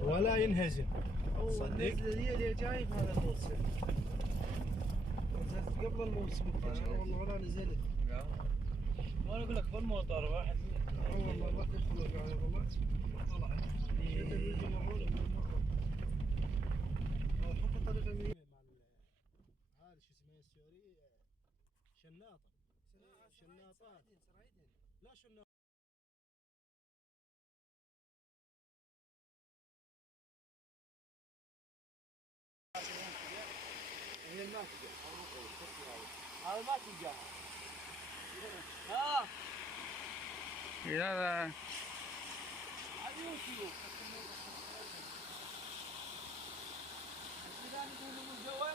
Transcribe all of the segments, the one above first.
ولا ينهزم. هو النزله هي اللي جايب هذا الموسم. نزلت قبل الموسم والله ولا نزلت. لا ما اقول لك بالموطر واحد. والله ما تخلق يعني والله. طلع. شد الوجه مرونه بالمره. حتى طريقه مين. هذا شو اسمه السوري شناطه. شناطات. لا شناطه. هي الناتجه. هذا ما تلقاها. ها. لا على اليوتيوب. السوداني يقولوا من جوا.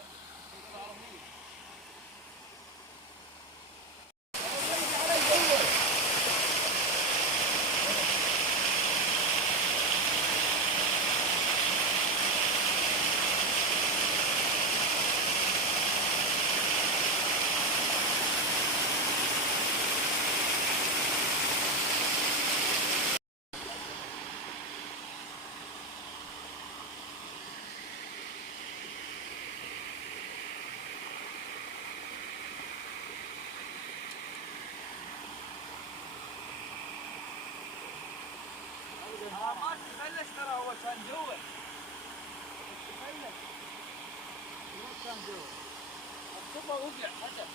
ما تبلش ترى هو كان جوا. تبلش. ما كان جوا. الطبة وقع حتى.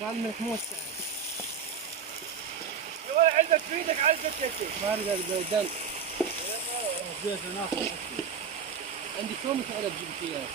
قال انك موسع. يا ولد علبة في ايدك علبة كتف. بارد البلدان. زيت ناقص. عندي كم علب جبت اياها.